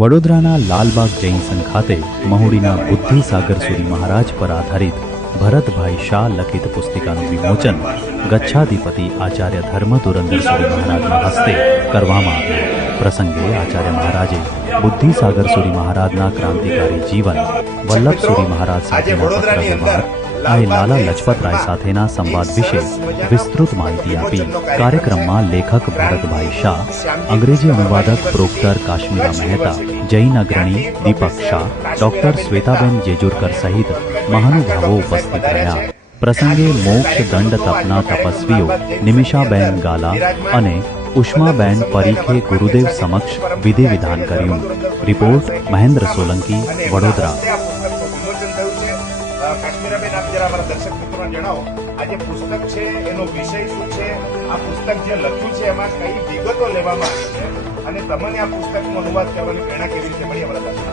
વડોદરાના લાલબાગ જૈન સંઘ ખાતે મહુડીના બુદ્ધિસાગર સુરી મહારાજ પર આધારિત ભરતભાઈ શાહ લખિત પુસ્તિકાનું વિમોચન ગચ્છાધિપતિ આચાર્ય ધર્મ ધુરંધર સુરી મહારાજના હસ્તે કરવામાં આવ્યું પ્રસંગે આચાર્ય મહારાજે બુદ્ધિસાગર સુરી મહારાજના ક્રાંતિકારી જીવન વલ્લભ સુરી મહારાજ સાથેના પત્ર વ્યવહાર અને લાલા લજપતરાય સાથેના સંવાદ વિશે વિસ્તૃત માહિતી આપી કાર્યક્રમમાં લેખક ભરતભાઈ શાહ અંગ્રેજી અનુવાદક પ્રોક્ટર કાશ્મીરા મહેતા જૈન અગ્રણી દીપક શાહ ડોક્ટર શ્વેતાબેન જેજુરકર સહિત મહાનુભાવો ઉપસ્થિત રહ્યા પ્રસંગે મોક્ષ દંડ તપના તપસ્વીઓ નિમિષાબેન ગાલા અને ઉષ્માબેન પરીખે ગુરુદેવ સમક્ષ વિધિ વિધાન કર્યું રિપોર્ટ મહેન્દ્ર સોલંકી વડોદરા કાશ્મીરાબેન આપ જરા અમારા દર્શક મિત્રોને જણાવો, આ જે પુસ્તક છે, એનો વિષય શું છે? આ પુસ્તક જે લખ્યું છે, એમાં કઈ વિગતો લેવામાં આવી છે? અને તમને આ પુસ્તકનો અનુવાદ કરવાની પ્રેરણા કેવી રીતે મળી અમારા દર્શક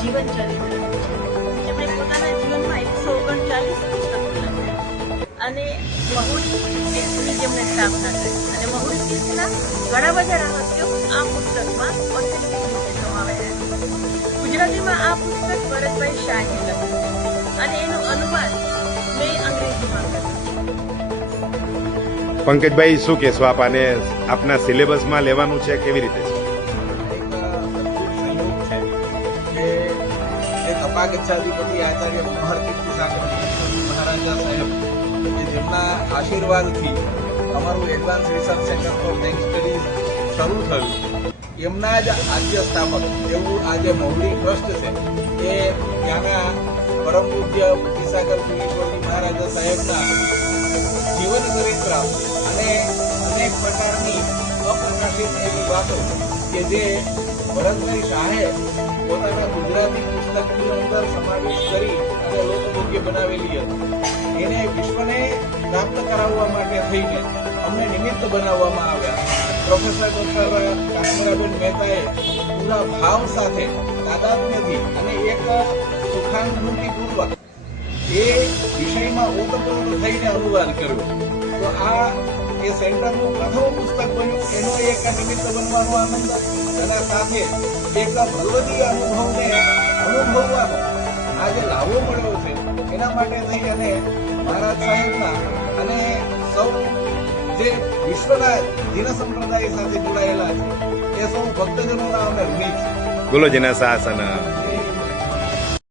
જીવન ચરિત્ર જીવનમાં એકસો ઓગણચાલીસ પુસ્તકો લખ્યા અને મહુડી જેમણે સ્થાપના કરી અને મહુડી ઘણા બધા આ પુસ્તકમાં ઓથેન્ટિક રીતે સમાવેલા છે. ગુજરાતીમાં આ પુસ્તક ભરતભાઈ શાહે લખ્યું છે. અને એનો અનુવાદ મેં અંગ્રેજીમાં કર્યો પંકજભાઈ શું કહેશો આપ? આને આપના સિલેબસમાં લેવાનું છે કેવી રીતે છે? અપાગચ્છાધિપતિ આચાર્ય મહારાજા સાહેબ જેમના આશીર્વાદથી અમારું advance research centre for Jain studies શરૂ થયું એમના જ આદ્ય સ્થાપક એવું આ જે મહુડી ટ્રસ્ટ છે, એ ત્યાંના પરમ પૂજ્ય બુદ્ધિસાગર સુરેશ્વરજી મહારાજા સાહેબના જીવન ચરિત્ર અને અનેક પ્રકારની અપ્રકાશિત એવી વાતો કે જે ભરતભાઈ શાહે પોતાના ગુજરાતી પુસ્તકની અંદર સમાવેશ કરી અને લોકભોગ્ય બનાવેલી હતી. એને વિશ્વને પ્રાપ્ત કરાવવા માટે થઈને અમને નિમિત્ત બનાવવામાં આવ્યા. પ્રોફેસર ડોક્ટર કાશ્મીરાબેન મહેતાએ પૂરા ભાવ સાથે તાદાત્મ્યથી અને એક સુખાનુભૂતિપૂર્વક એ વિષયમાં ઓતપ્રોત થઈને અનુવાદ કર્યો. તો આ એ સેન્ટરનું પ્રથમ પુસ્તક બન્યું. એનો એક નિમિત્ત બનવાનો આનંદ તેના સાથે એક ભગવતી અનુભવને અનુભવવાનો આજે લાવો મળ્યો છે. એના માટે થઈ અને મહારાજ સાહેબના વિશ્વના જીન સંપ્રદાય સાથે જોડાયેલા છે એ સૌ ભક્તજનોના અમે ઋણી છીએ બોલો જેના શાસન